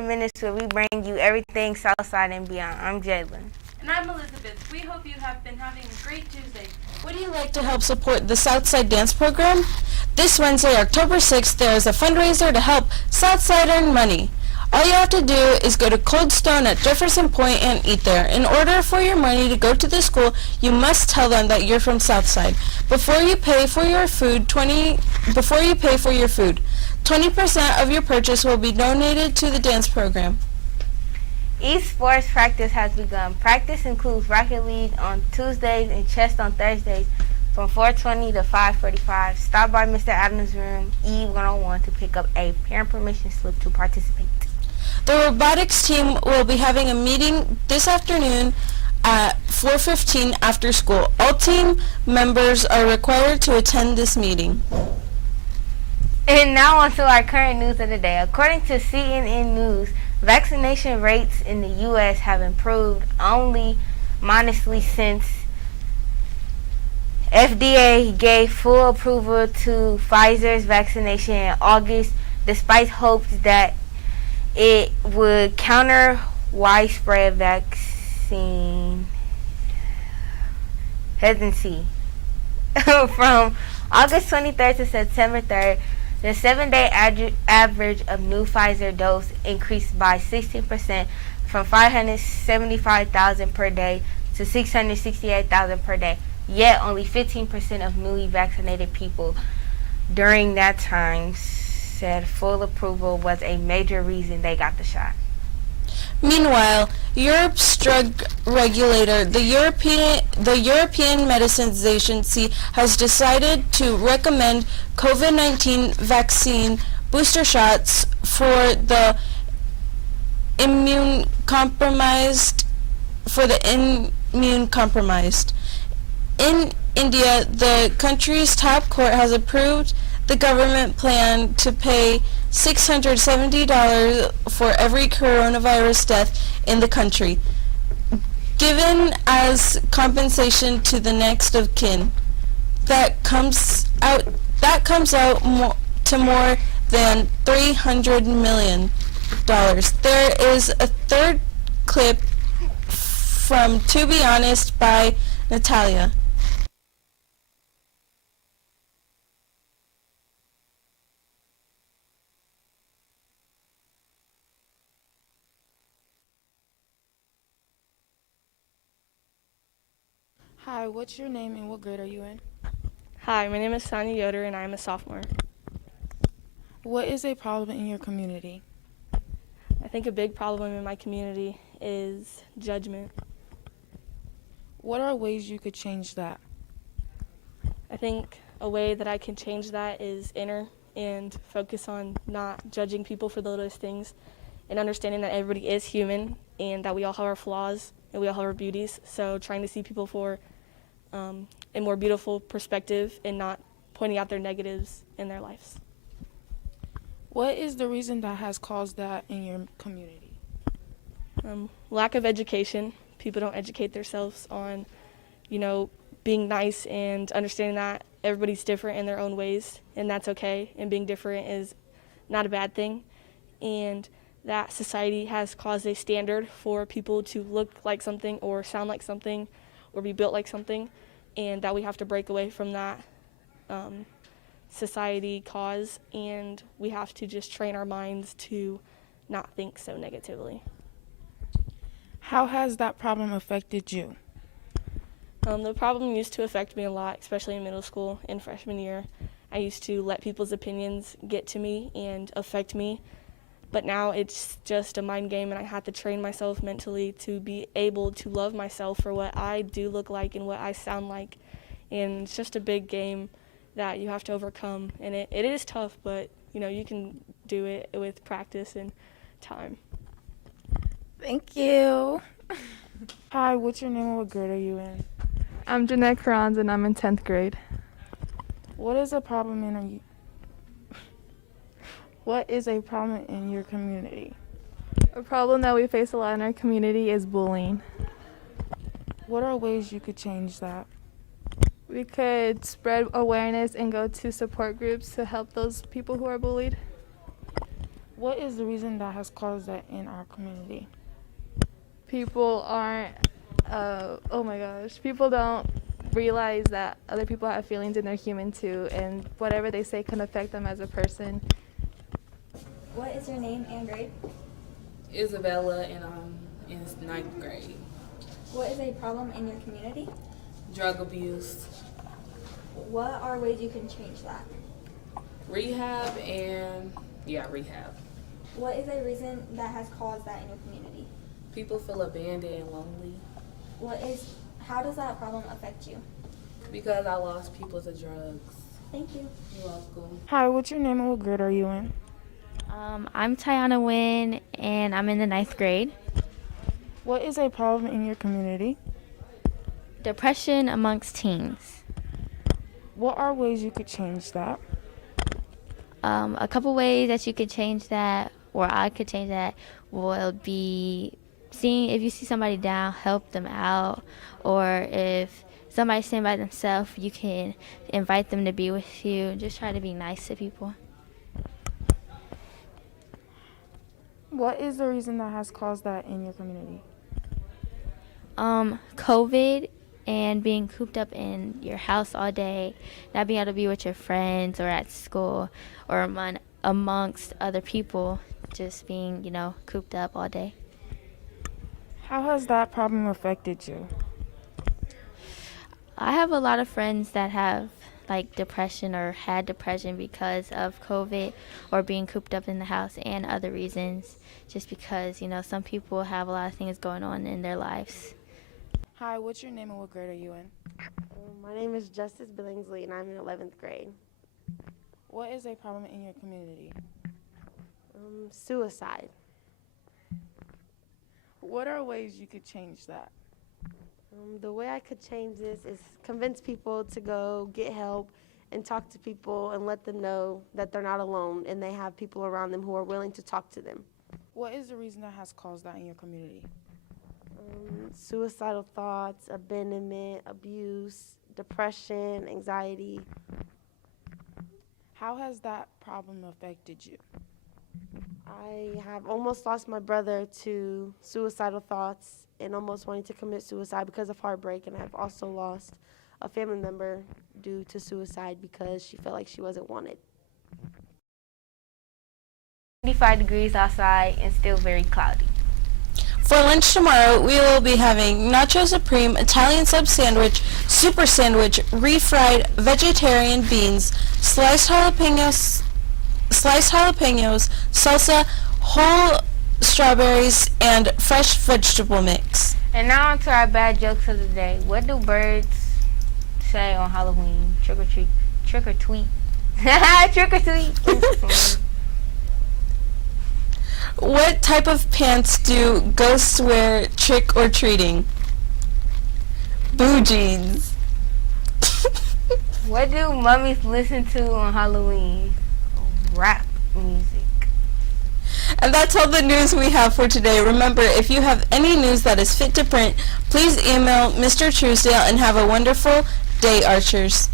Minutes, where we bring you everything Southside and beyond. I'm Jalen. And I'm Elizabeth. We hope you have been having a great Tuesday. Would you like to help support the Southside Dance Program? This Wednesday, October 6th, there is a fundraiser to help Southside earn money. All you have to do is go to Cold Stone at Jefferson Point and eat there. In order for your money to go to the school, you must tell them that you're from Southside. Before you pay for your food, 20% of your purchase will be donated to the dance program. Esports practice has begun. Practice includes Rocket League on Tuesdays and chess on Thursdays from 4:20 to 5:45. Stop by Mr. Adams' room, E101, to pick up a parent permission slip to participate. The robotics team will be having a meeting this afternoon at 4:15 after school. All team members are required to attend this meeting. And now on to our current news of the day. According to CNN News, vaccination rates in the U.S. have improved only modestly since FDA gave full approval to Pfizer's vaccination in August, despite hopes that it would counter widespread vaccine hesitancy. From August 23rd to September 3rd, the 7-day average of new Pfizer dose increased by 16% from 575,000 per day to 668,000 per day. Yet only 15% of newly vaccinated people during that time said full approval was a major reason they got the shot. Meanwhile, Europe's drug regulator, the European Medicines Agency, has decided to recommend COVID-19 vaccine booster shots for the immunocompromised. In India, the country's top court has approved the government plan to pay $670 for every coronavirus death in the country, given as compensation to the next of kin. That comes out to more than $300 million. There is a third clip from To Be Honest by Natalia. Hi, what's your name and what grade are you in? Hi, my name is Sonia Yoder and I am a sophomore. What is a problem in your community? I think a big problem in my community is judgment. What are ways you could change that? I think a way that I can change that is inner and focus on not judging people for the littlest things and understanding that everybody is human and that we all have our flaws and we all have our beauties. So trying to see people for a more beautiful perspective and not pointing out their negatives in their lives. What is the reason that has caused that in your community? Lack of education. People don't educate themselves on, being nice and understanding that everybody's different in their own ways, and that's okay, and being different is not a bad thing, and that society has caused a standard for people to look like something or sound like something or be built like something, and that we have to break away from that society cause, and we have to just train our minds to not think so negatively. How has that problem affected you? The problem used to affect me a lot, especially in middle school and freshman year. I used to let people's opinions get to me and affect me, but now it's just a mind game, and I have to train myself mentally to be able to love myself for what I do look like and what I sound like, and it's just a big game that you have to overcome, and it is tough, but you can do it with practice and time. Thank you. Hi, what's your name and what grade are you in? I'm Jeanette Carranz and I'm in 10th grade. What is a problem in your community? A problem that we face a lot in our community is bullying. What are ways you could change that? We could spread awareness and go to support groups to help those people who are bullied. What is the reason that has caused that in our community? People aren't, oh my gosh, people don't realize that other people have feelings and they're human too, and whatever they say can affect them as a person. What is your name and grade? Isabella, and I'm in 9th grade. What is a problem in your community? Drug abuse, What are ways you can change that? rehab, and rehab. What is a reason that has caused that in your community? People feel abandoned and lonely How does that problem affect you? because I lost people to drugs. Thank you. You're welcome. Hi, what's your name and what grade are you in? I'm Tiana Wynn, and I'm in the 9th grade. What is a problem in your community? Depression amongst teens. What are ways you could change that? A couple ways that you could change that, or I could change that, will be seeing if you see somebody down, help them out, or if somebody's staying by themselves, you can invite them to be with you. Just try to be nice to people. What is the reason that has caused that in your community? COVID and being cooped up in your house all day, not being able to be with your friends or at school or amongst other people, just being, cooped up all day. How has that problem affected you? I have a lot of friends that have depression or had depression because of COVID or being cooped up in the house and other reasons, just because, some people have a lot of things going on in their lives. Hi, what's your name and what grade are you in? My name is Justice Billingsley, and I'm in 11th grade. What is a problem in your community? Suicide. What are ways you could change that? The way I could change this is convince people to go get help and talk to people and let them know that they're not alone and they have people around them who are willing to talk to them. What is the reason that has caused that in your community? Suicidal thoughts, abandonment, abuse, depression, anxiety. How has that problem affected you? I have almost lost my brother to suicidal thoughts and almost wanting to commit suicide because of heartbreak, and I've also lost a family member due to suicide because she felt like she wasn't wanted. 85 degrees outside and still very cloudy. For lunch tomorrow, we will be having Nacho Supreme, Italian sub sandwich, super sandwich, refried vegetarian beans, sliced jalapenos, salsa, whole strawberries, and fresh vegetable mix. And now on to our bad jokes of the day. What do birds say on Halloween? Trick or treat. Trick or tweet. Trick or tweet. What type of pants do ghosts wear trick or treating? Blue jeans. What do mummies listen to on Halloween? Rap music. And that's all the news we have for today. Remember, if you have any news that is fit to print, please email Mr. Truesdale, and have a wonderful day, Archers.